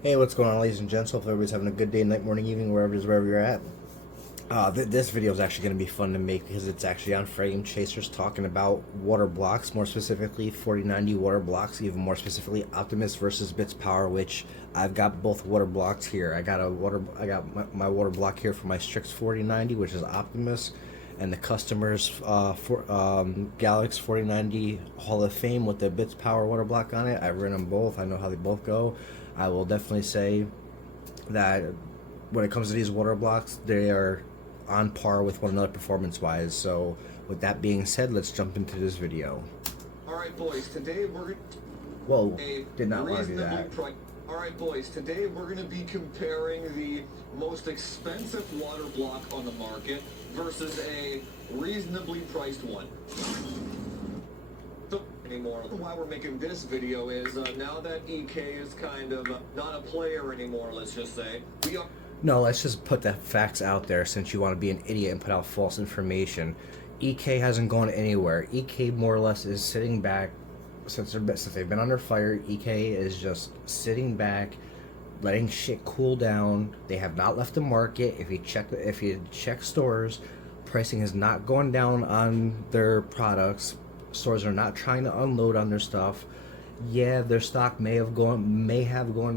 Hey, what's going on, ladies and gents? Hope everybody's having a good day, night, morning, evening, wherever you're at. This video is actually going to be fun to make because it's actually on FrameChasers talking about water blocks, more specifically 4090 water blocks, even more specifically Optimus versus Bitspower, which I've got both water blocks here. I got my water block here for my Strix 4090, which is Optimus, and the customer's Galaxy 4090 Hall of Fame with the Bitspower water block on it. I've ridden them both. I know how they both go. I will definitely say that when it comes to these water blocks, they are on par with one another performance-wise. So with that being said, let's jump into this video. Alright boys, today we're Whoa, did not want to do that. Alright boys, today we're going to be comparing the most expensive water block on the market versus a reasonably priced one. Anymore. Why we're making this video is now that EK is kind of not a player anymore, let's just say, we are... No, let's just put the facts out there since you want to be an idiot and put out false information. EK hasn't gone anywhere. EK more or less is sitting back since they've been under fire. EK is just sitting back, letting shit cool down. They have not left the market. If you check stores, pricing has not gone down on their products. Stores are not trying to unload on their stuff. Yeah, their stock may have gone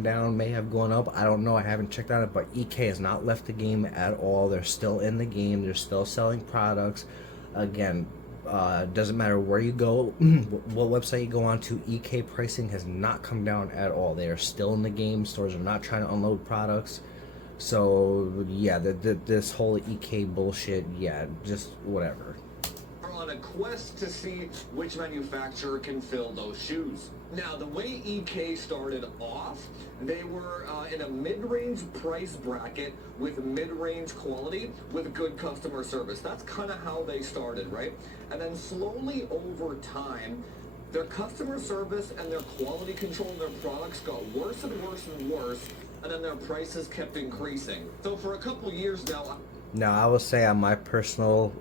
down, may have gone up. I don't know. I haven't checked on it, but EK has not left the game at all. They're still in the game. They're still selling products. Again, doesn't matter where you go, what website you go on to, EK pricing has not come down at all. They are still in the game. Stores are not trying to unload products. So yeah, this whole EK bullshit, yeah, just whatever. On a quest to see which manufacturer can fill those shoes. Now, the way EK started off, they were in a mid-range price bracket with mid-range quality with good customer service. That's kind of how they started, right? And then slowly over time, their customer service and their quality control of their products got worse and worse and worse, and then their prices kept increasing. So for a couple years now, I will say on my personal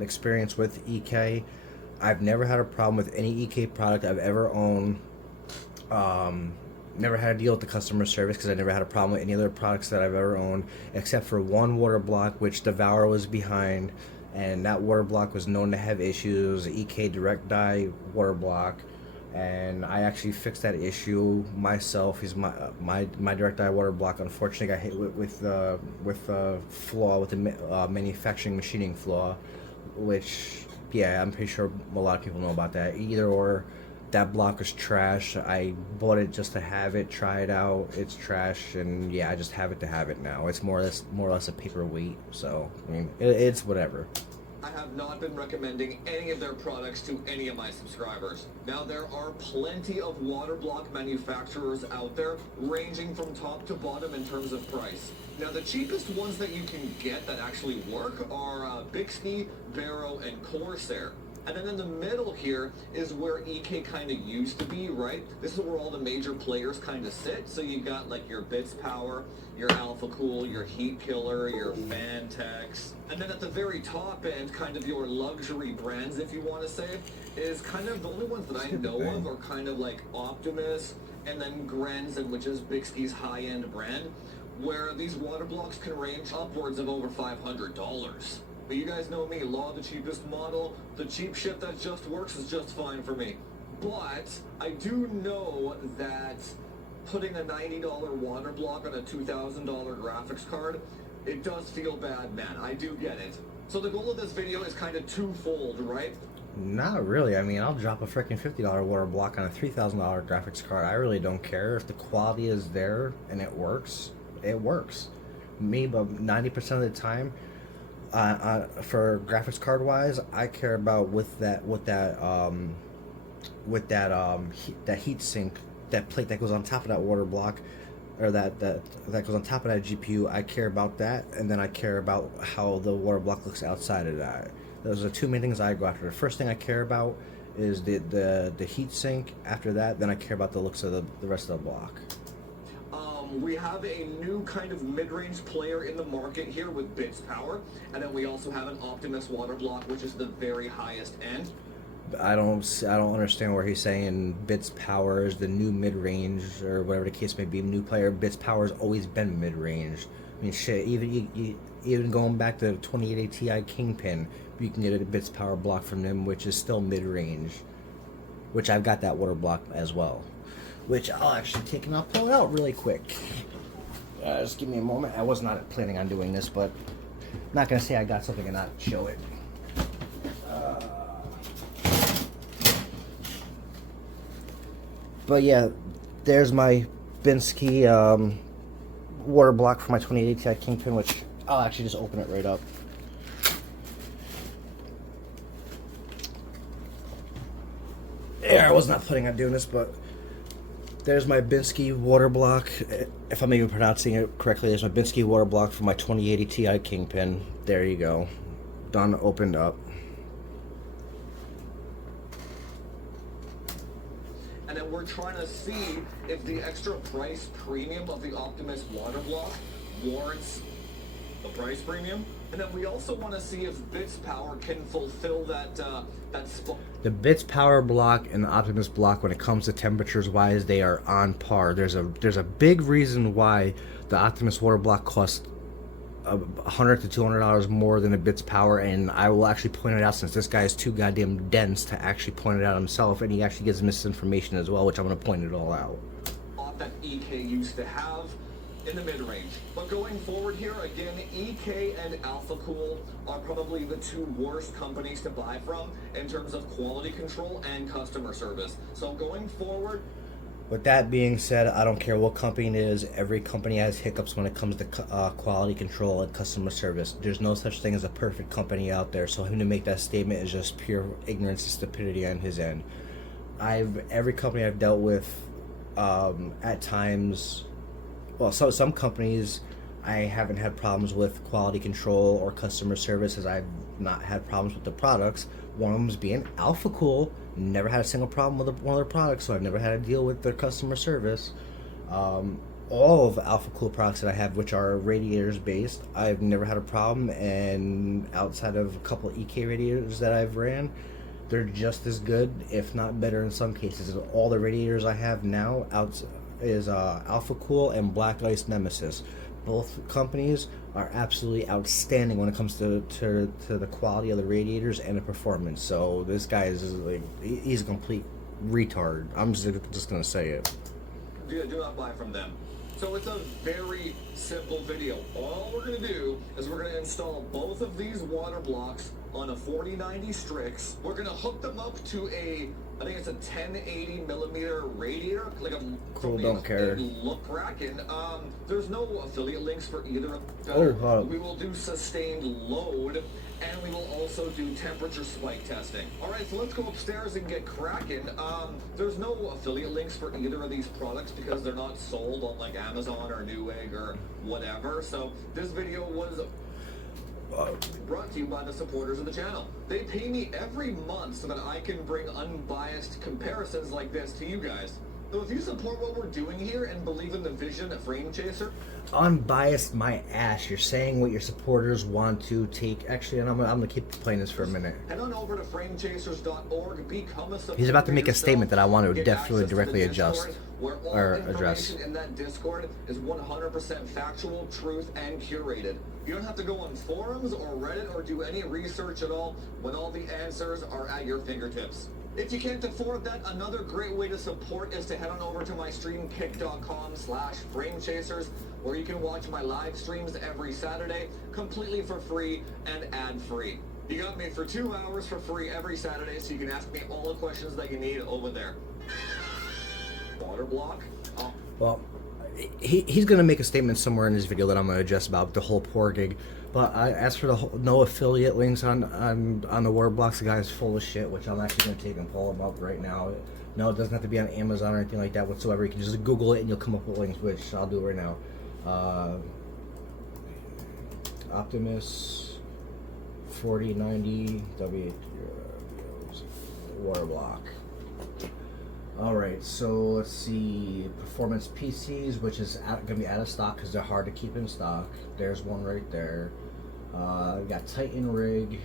experience with EK, I've never had a problem with any EK product I've ever owned. Never had to deal with the customer service because I never had a problem with any other products that I've ever owned, except for one water block, which Devour was behind, and that water block was known to have issues. EK direct dye water block. And I actually fixed that issue myself. He's my direct dye water block. Unfortunately, got hit with a flaw, with the manufacturing machining flaw, which yeah, I'm pretty sure a lot of people know about that. Either or, that block is trash. I bought it just to have it, try it out. It's trash, and yeah, I just have it to have it now. It's more or less a paperweight. So I mean, it's whatever. I have not been recommending any of their products to any of my subscribers. Now, there are plenty of water block manufacturers out there, ranging from top to bottom in terms of price. Now, the cheapest ones that you can get that actually work are Bixby, Barrow, and Corsair. And then in the middle here is where EK kind of used to be, right? This is where all the major players kind of sit. So you got like your Bitspower, your Alpha Cool, your Heat Killer, your Fantex. And then at the very top end, kind of your luxury brands, if you want to say, is kind of the only ones that I know of are kind of like Optimus and then Grenzen, which is Bixby's high-end brand, where these water blocks can range upwards of over $500. But you guys know me, law of the cheapest model. The cheap shit that just works is just fine for me. But I do know that putting a $90 water block on a $2,000 graphics card, it does feel bad, man. I do get it. So the goal of this video is kind of twofold, right? Not really. I mean, I'll drop a freaking $50 water block on a $3,000 graphics card. I really don't care. If the quality is there and it works, it works. Me, but 90% of the time, for graphics card wise, I care about that heat sink, that plate that goes on top of that water block, or that goes on top of that GPU. I care about that, and then I care about how the water block looks outside of that. Those are the two main things I go after. The first thing I care about is the heat sink. After that, then I care about the looks of the rest of the block. We have a new kind of mid-range player in the market here with Bitspower, and then we also have an Optimus water block, which is the very highest end. I don't understand where he's saying Bitspower is the new mid range or whatever the case may be. New player Bitspower has always been mid range. I mean, shit. Even going back to the 2080 Ti Kingpin, you can get a Bitspower block from them, which is still mid range. Which I've got that water block as well, which I'll actually take and I'll pull it out really quick. Just give me a moment. I was not planning on doing this, but I'm not gonna say I got something and not show it. But yeah, there's my Binsky water block for my 2080 Ti Kingpin, which I'll actually just open it right up. Yeah, I was not planning on doing this, but there's my Binsky water block. If I'm even pronouncing it correctly, there's my Binsky water block for my 2080 Ti Kingpin. There you go. Done, opened up. And then we're trying to see if the extra price premium of the Optimus water block warrants the price premium. And then we also want to see if Bitspower can fulfill that The Bitspower block and the Optimus block, when it comes to temperatures wise, they are on par. There's a big reason why the Optimus water block costs $100 to $200 more than a Bitspower, and I will actually point it out since this guy is too goddamn dense to actually point it out himself, and he actually gives misinformation as well, which I'm going to point it all out. That EK used to have in the mid-range. But going forward here, again, EK and AlphaCool are probably the two worst companies to buy from in terms of quality control and customer service. So going forward, with that being said, I don't care what company it is. Every company has hiccups when it comes to quality control and customer service. There's no such thing as a perfect company out there. So him to make that statement is just pure ignorance and stupidity on his end. Every company I've dealt with, at times, well, some companies I haven't had problems with quality control or customer service, as I've not had problems with the products. One of them is being AlphaCool. Never had a single problem with one of their products, so I've never had to deal with their customer service. All of the AlphaCool products that I have, which are radiators based, I've never had a problem, and outside of a couple of EK radiators that I've ran, they're just as good, if not better in some cases. All the radiators I have now is AlphaCool and Black Ice Nemesis. Both companies are absolutely outstanding when it comes to the quality of the radiators and the performance. So this guy is like, he's a complete retard. I'm just gonna say it. Do not buy from them. So it's a very simple video. All we're going to do is we're going to install both of these water blocks on a 4090 Strix. We're going to hook them up to I think it's a 1080 millimeter radiator, like a cool. Don't care. Look Kraken. There's no affiliate links for either of them. Oh, we will do sustained load, and we will also do temperature spike testing. All right, so let's go upstairs and get cracking. There's no affiliate links for either of these products because they're not sold on like Amazon or Newegg or whatever. So this video was brought to you by the supporters of the channel. They pay me every month so that I can bring unbiased comparisons like this to you guys. So if you support what we're doing here and believe in the vision at FrameChaser... Unbiased my ass. You're saying what your supporters want to take. Actually, and I'm gonna keep playing this for a minute. Head on over to FrameChasers.org, become a supporter. He's about to make a statement that I want to definitely directly Discord, adjust where all or address. information in that Discord is 100% factual, truth, and curated. You don't have to go on forums or Reddit or do any research at all when all the answers are at your fingertips. If you can't afford that, another great way to support is to head on over to my streamkick.com/FrameChasers, where you can watch my live streams every Saturday completely for free and ad-free. You got me for 2 hours for free every Saturday, so you can ask me all the questions that you need over there. Water block? Oh. Well, he's going to make a statement somewhere in this video that I'm going to address about the whole poor gig. But as for the whole, no affiliate links on the water blocks, the guy is full of shit, which I'm actually going to take and pull him up right now. No, it doesn't have to be on Amazon or anything like that whatsoever. You can just Google it and you'll come up with links, which I'll do right now. Optimus 4090 water block. Alright, so let's see, performance PCs, which is going to be out of stock because they're hard to keep in stock. There's one right there. We got Titan rig,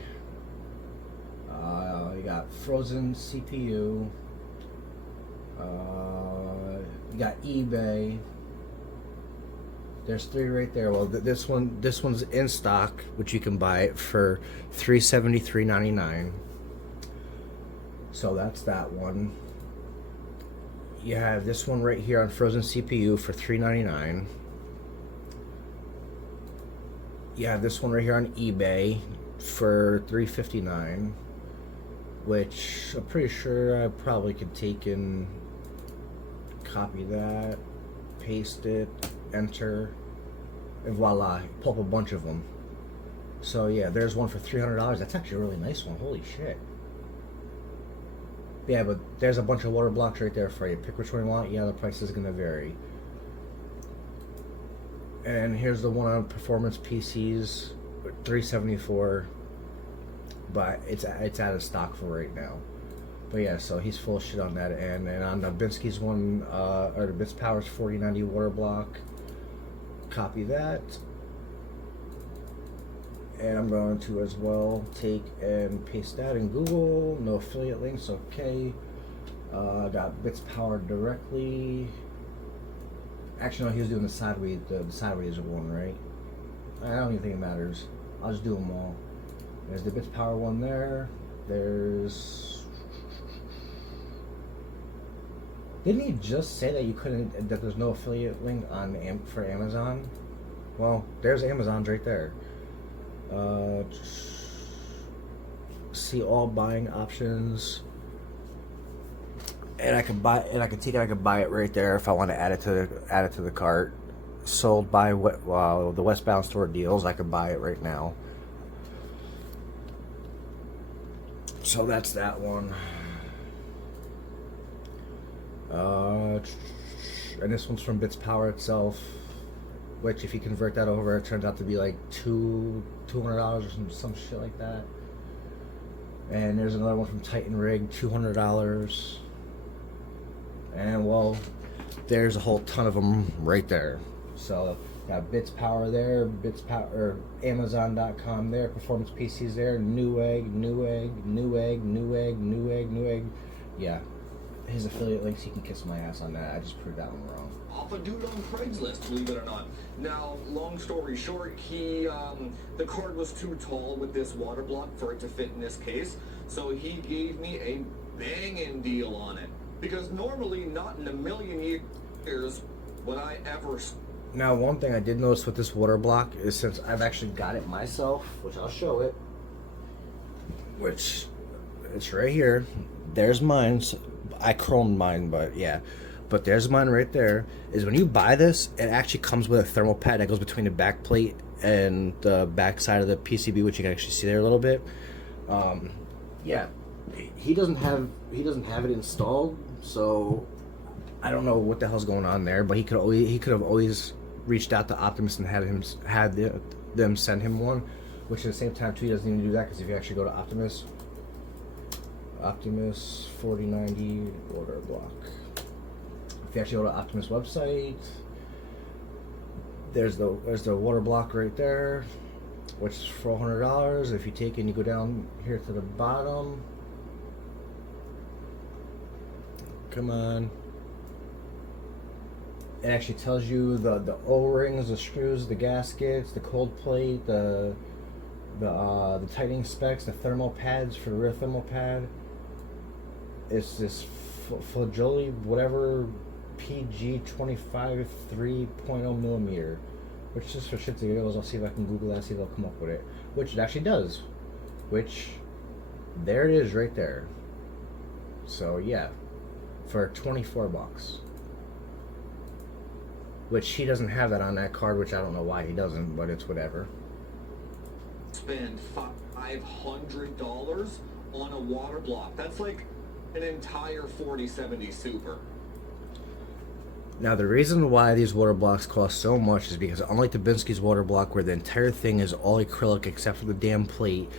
You got frozen CPU. You got eBay. There's 3 right there. Well, this one's in stock, which you can buy it for $373.99. So that's that one. You have this one right here on frozen CPU for $399. You have this one right here on eBay for $359, which I'm pretty sure I probably could take and copy that, paste it, enter, and voila, pull up a bunch of them. So yeah, there's one for $300. That's actually a really nice one. Holy shit. Yeah, but there's a bunch of water blocks right there for you. Pick which one you want. Yeah, the price is going to vary. And here's the one on performance PCs, $374, but it's out of stock for right now. But yeah, so he's full of shit on that end. And on the Binsky's one, or the Bitspower's 4090 water block, copy that. And I'm going to as well take and paste that in Google. No affiliate links, okay. Got Bitspower directly. Actually, no, he was doing the sideways one, right? I don't even think it matters. I'll just do them all. There's the Bitspower one there. There's... Didn't he just say that you couldn't, that there's no affiliate link on for Amazon? Well, there's Amazon's right there. See all buying options. And I can buy, and I can take it. I can buy it right there if I want to add it to the cart. Sold by the Westbound Store deals. I can buy it right now. So that's that one. And this one's from Bitspower itself, which if you convert that over, it turns out to be like $200 or some shit like that. And there's another one from Titan Rig, $200. And well, there's a whole ton of them right there. So got Bitspower there, Bitspower, Amazon.com there, performance PCs there, Newegg. Yeah, his affiliate links, he can kiss my ass on that. I just proved that one wrong. Off a dude on Craigslist, believe it or not. Now, long story short, the card was too tall with this water block for it to fit in this case, so he gave me a banging deal on it. Because normally, not in a million years would I ever... Now, one thing I did notice with this water block is, since I've actually got it myself, which I'll show it, which it's right here. There's mine. I chromed mine, but yeah. But there's mine right there. Is when you buy this, it actually comes with a thermal pad that goes between the back plate and the back side of the PCB, which you can actually see there a little bit. Yeah, he doesn't have it installed, so I don't know what the hell's going on there. But he could have always reached out to Optimus and had them send him one. Which at the same time too, he doesn't even do that, because if you actually go to Optimus 4090 water block. If you actually go to Optimus website, there's the water block right there, which is $400. If you take and you go down here to the bottom, come on, it actually tells you the O-rings, the screws, the gaskets, the cold plate, the tightening specs, the thermal pads for the rear thermal pad. It's this Flageola whatever PG 25 3.0 millimeter, which just for shits and giggles, I'll see if I can Google that, see if they'll come up with it, which it actually does, which there it is right there. So yeah, for $24, which he doesn't have that on that card, which I don't know why he doesn't, but it's whatever. Spend $500 on a water block. That's like an entire 4070 Super. Now, the reason why these water blocks cost so much is because, unlike the Binsky's water block, where the entire thing is all acrylic except for the damn plate,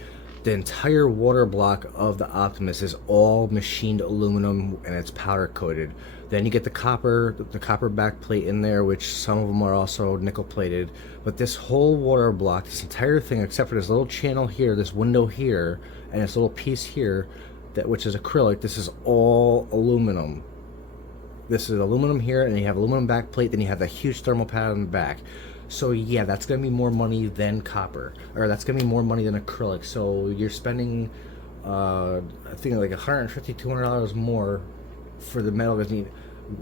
the entire water block of the Optimus is all machined aluminum and it's powder coated. Then you get the copper back plate in there, which some of them are also nickel plated. But this whole water block, this entire thing, except for this little channel here, this window here, and this little piece here, which is acrylic, this is all aluminum. This is aluminum here, and you have aluminum back plate, then you have that huge thermal pad on the back. So yeah, that's going to be more money than copper, or that's going to be more money than acrylic. So you're spending, I think like $150, $200 more for the metal.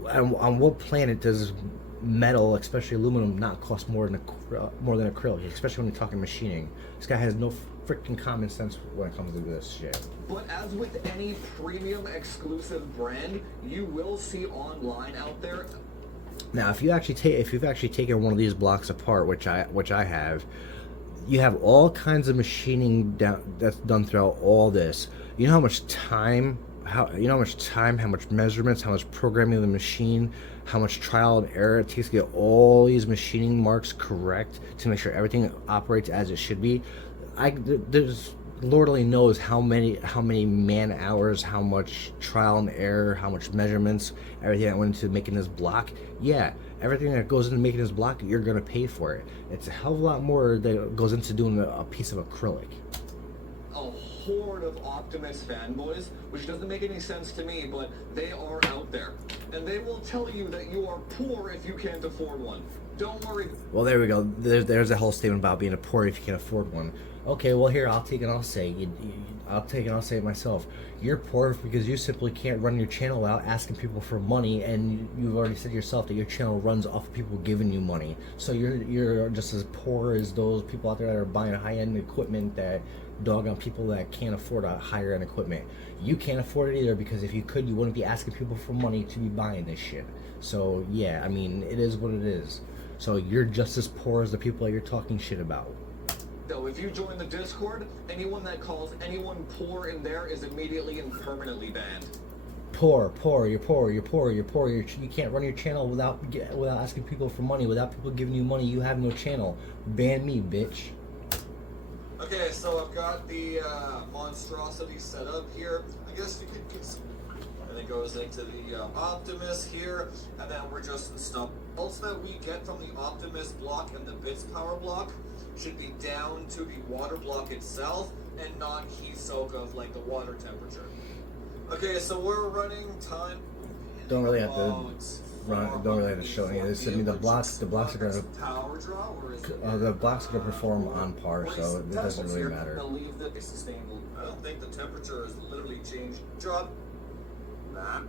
On what planet does metal, especially aluminum, not cost more than acrylic? Especially when you're talking machining. This guy has no freaking common sense when it comes to this shit. But as with any premium exclusive brand, you will see online out there. Now, if you've actually taken one of these blocks apart, which I have, you have all kinds of machining that's done throughout all this. You know how much time, how much measurements, how much programming of the machine, how much trial and error it takes to get all these machining marks correct to make sure everything operates as it should be. There's Lord only knows how many man hours, how much trial and error, how much measurements, everything that went into making this block. Yeah, everything that goes into making this block, you're gonna pay for it. It's a hell of a lot more that goes into doing a piece of acrylic. A horde of Optimus fanboys, which doesn't make any sense to me, but they are out there. And they will tell you that you are poor if you can't afford one. Don't worry. Well, there we go. There's a whole statement about being a poor if you can't afford one. Okay, well here, I'll take it, I'll say it myself. You're poor because you simply can't run your channel without asking people for money, and you've already said yourself that your channel runs off of people giving you money. So you're just as poor as those people out there that are buying high-end equipment that dog on people that can't afford a higher-end equipment. You can't afford it either, because if you could, you wouldn't be asking people for money to be buying this shit. So yeah, I mean, it is what it is. So you're just as poor as the people that you're talking shit about. So if you join the Discord, anyone that calls anyone poor in there is immediately and permanently banned. Poor, you're poor. You can't run your channel without asking people for money, without people giving you money. You have no channel. Ban me, bitch. Okay, so I've got the monstrosity set up here. I guess you could consider. And it goes into the Optimus here, and then we're just installed. Else that we get from the Optimus block and the Bitspower block should be down to the water block itself and not heat soak of like the water temperature. Okay, so we're running time. Don't really have to show any of this. I mean, the blocks are gonna perform on par, so it doesn't really matter. I don't think the temperature has literally changed. Drop. Nah.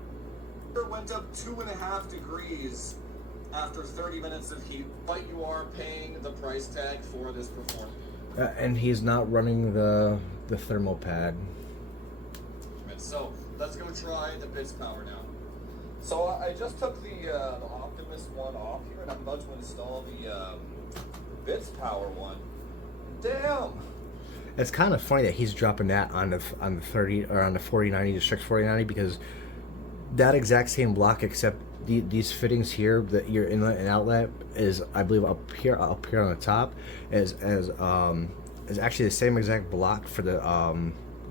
It went up 2.5 degrees after 30 minutes of heat, but you are paying the price tag for this performance. And he's not running the thermal pad. So let's go try the Bitspower now. So I just took the Optimus one off here, and I'm about to install the Bitspower one. Damn. It's kind of funny that he's dropping that on the 30 or on the 4090, the Strix 4090, because that exact same block, except these fittings here, that your inlet and outlet is, I believe, up here on the top, is actually the same exact block for the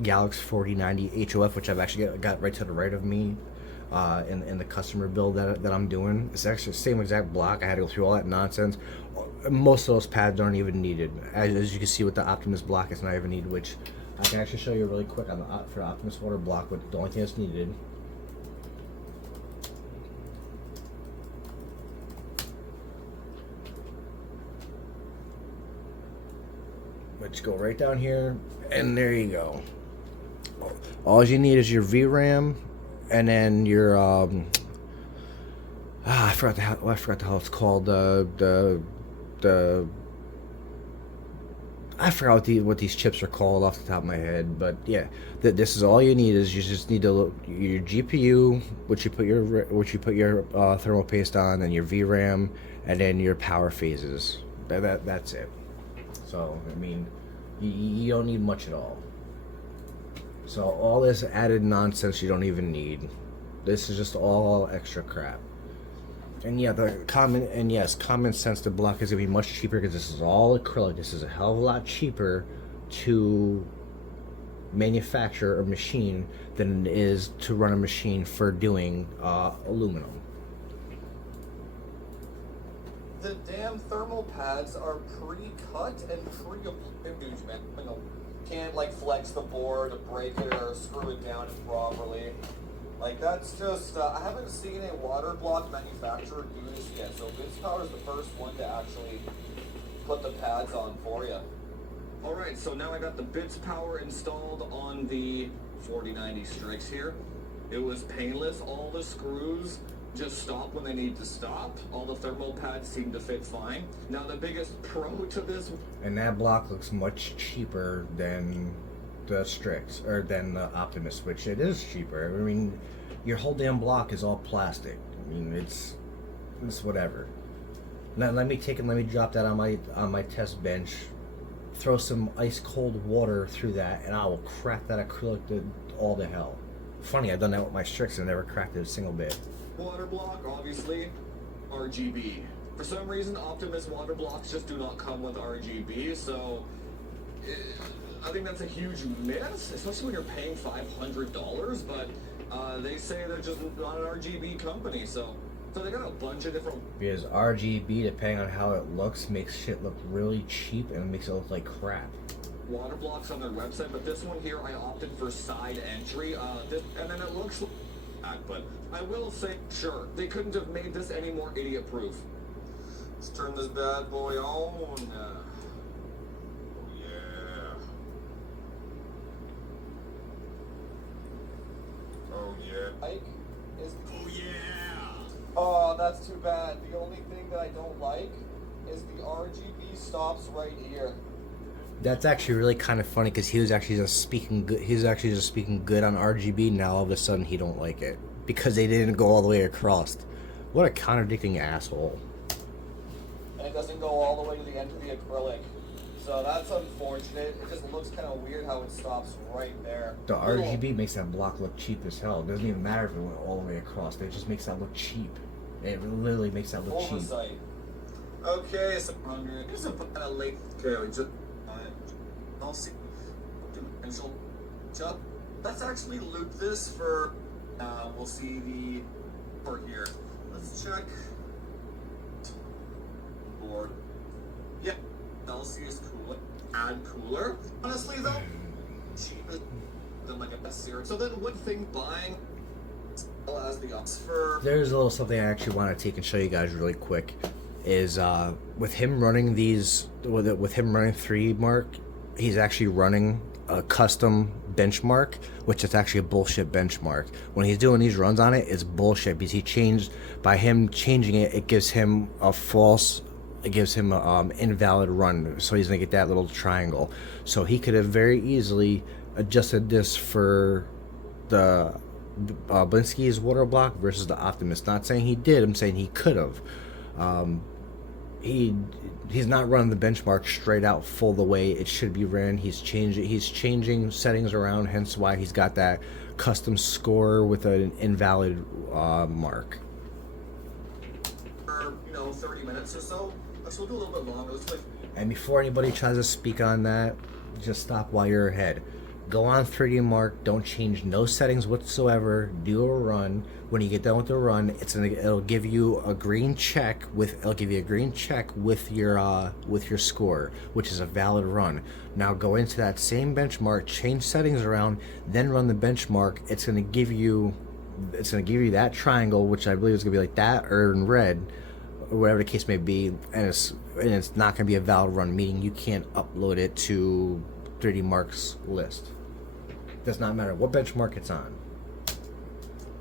Galaxy 4090 HOF, which I've actually got right to the right of me in the customer build that I'm doing. It's actually the same exact block. I had to go through all that nonsense. Most of those pads aren't even needed. As you can see with the Optimus block, it's not even needed, which I can actually show you really quick on for the Optimus water block, but the only thing that's needed. But you go right down here, and there you go. All you need is your VRAM, and then your I forgot how it's called. I forgot what these chips are called off the top of my head, but yeah, this is all you need. Is you just need your GPU, which you put your thermal paste on, and your VRAM, and then your power phases. That's it. So I mean, you don't need much at all. So all this added nonsense you don't even need. This is just all extra crap. And yeah, common sense, the block is gonna be much cheaper because this is all acrylic. This is a hell of a lot cheaper to manufacture a machine than it is to run a machine for doing aluminum. The damn thermal pads are pre-cut and pre-engagement. You know, can't like flex the board, break it, or screw it down properly. Like that's just, I haven't seen a water block manufacturer do this yet. So Bitspower is the first one to actually put the pads on for you. Alright, so now I got the Bitspower installed on the 4090 Strix here. It was painless. All the screws just stop when they need to stop. All the thermal pads seem to fit fine. Now the biggest pro to this... And that block looks much cheaper than the Strix, or than the Optimus, which it is cheaper. I mean, your whole damn block is all plastic. I mean, it's whatever. Now let me drop that on my test bench, throw some ice cold water through that, and I will crack that acrylic all to hell. Funny, I've done that with my Strix and never cracked it a single bit. Water block, obviously, RGB. For some reason, Optimus water blocks just do not come with RGB, so I think that's a huge miss, especially when you're paying $500, but they say they're just not an RGB company, so they got a bunch of different... Because RGB, depending on how it looks, makes shit look really cheap and makes it look like crap. Water blocks on their website, but this one here I opted for side entry, and then it looks like, but I will say, sure, they couldn't have made this any more idiot-proof. Let's turn this bad boy on. Oh yeah. Oh yeah. Ike is. Oh yeah. Oh, that's too bad. The only thing that I don't like is the RGB stops right here. That's actually really kind of funny because he was actually just speaking good. He was actually just speaking good on RGB. Now all of a sudden he don't like it because they didn't go all the way across. What a contradicting asshole! And it doesn't go all the way to the end of the acrylic, so that's unfortunate. It just looks kind of weird how it stops right there. The RGB makes that block look cheap as hell. It doesn't even matter if it went all the way across. It just makes that look cheap. It literally makes that look cheap. Oversight. Okay, so here's a kind of late. Okay, we just. I'll see. Potential. Let's actually loop this for. We'll see the for here. Let's check. Board. Yeah, LC is cooler. Add cooler. Honestly though, cheaper than like a S0. So then, one thing buying as the for. There's a little something I actually want to take and show you guys really quick. Is with him running these with him running 3D Mark. He's actually running a custom benchmark, which is actually a bullshit benchmark. When he's doing these runs on it, it's bullshit because by him changing it, it gives him a invalid run. So he's gonna get that little triangle. So he could have very easily adjusted this for the Blinsky's water block versus the Optimus. Not saying he did, I'm saying he could have. He's not running the benchmark straight out full the way it should be ran. He's changing settings around, hence why he's got that custom score with an invalid mark. For 30 minutes or so. We'll do a little bit longer. And before anybody tries to speak on that, just stop while you're ahead. Go on 3D Mark, don't change no settings whatsoever, do a run. When you get done with the run, it'll give you a green check with your score, which is a valid run. Now go into that same benchmark, change settings around, then run the benchmark. It's gonna give you that triangle, which I believe is gonna be like that or in red, or whatever the case may be, and it's not gonna be a valid run, meaning you can't upload it to 3D Mark's list. Does not matter what benchmark it's on.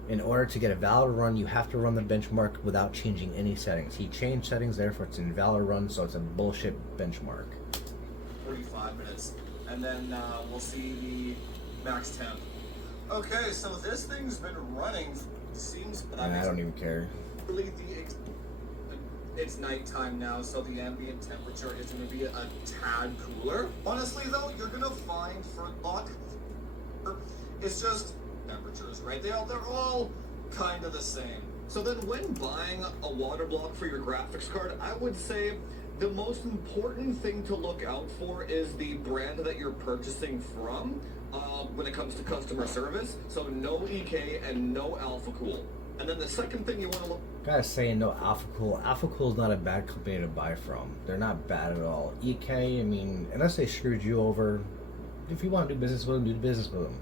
In order to get a valid run, you have to run the benchmark without changing any settings. He changed settings, therefore it's an invalid run, so it's a bullshit benchmark. 45 minutes, and then we'll see the max temp. Okay, so this thing's been running. Seems. I don't even care. Really, it's nighttime now, so the ambient temperature is going to be a tad cooler. Honestly, though, you're going to find for luck, it's just temperatures, right? They're all kind of the same. So then when buying a water block for your graphics card, I would say the most important thing to look out for is the brand that you're purchasing from. when it comes to customer service. So no EK and no Alpha Cool. And then the second thing you want to look... Guys saying no Alpha Cool. Alpha Cool is not a bad company to buy from. They're not bad at all. EK, I mean, unless they screwed you over, if you want to do business with them, do business with them.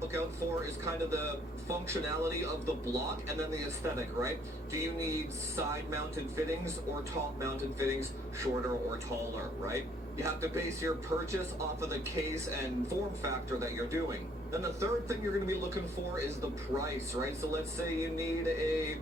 Look out for is kind of the functionality of the block and then the aesthetic, right? Do you need side-mounted fittings or top-mounted fittings, shorter or taller, right? You have to base your purchase off of the case and form factor that you're doing. Then the third thing you're going to be looking for is the price, right? So let's say you need a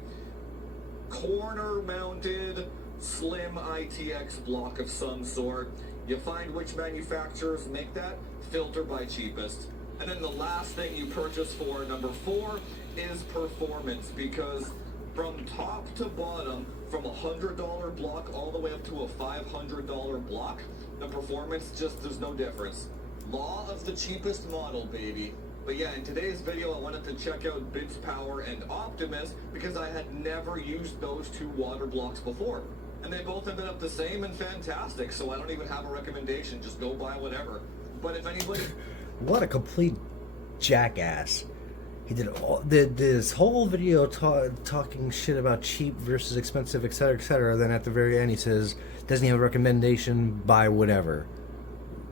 corner-mounted slim ITX block of some sort. You find which manufacturers make that, filter by cheapest. And then the last thing you purchase for, number 4, is performance, because from top to bottom, from a $100 block all the way up to a $500 block, the performance just, there's no difference. Law of the cheapest model, baby. But yeah, in today's video, I wanted to check out Bitspower and Optimus because I had never used those two water blocks before. And they both ended up the same and fantastic, so I don't even have a recommendation. Just go buy whatever. But if anybody... What a complete jackass. He did this whole video talking shit about cheap versus expensive, etc., etc. Then at the very end he says, doesn't he have a recommendation, buy whatever.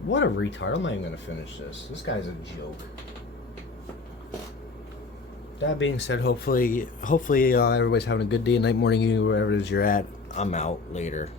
What a retard. I'm not even going to finish this. This guy's a joke. That being said, hopefully everybody's having a good day, night, morning, wherever it is you're at. I'm out. Later.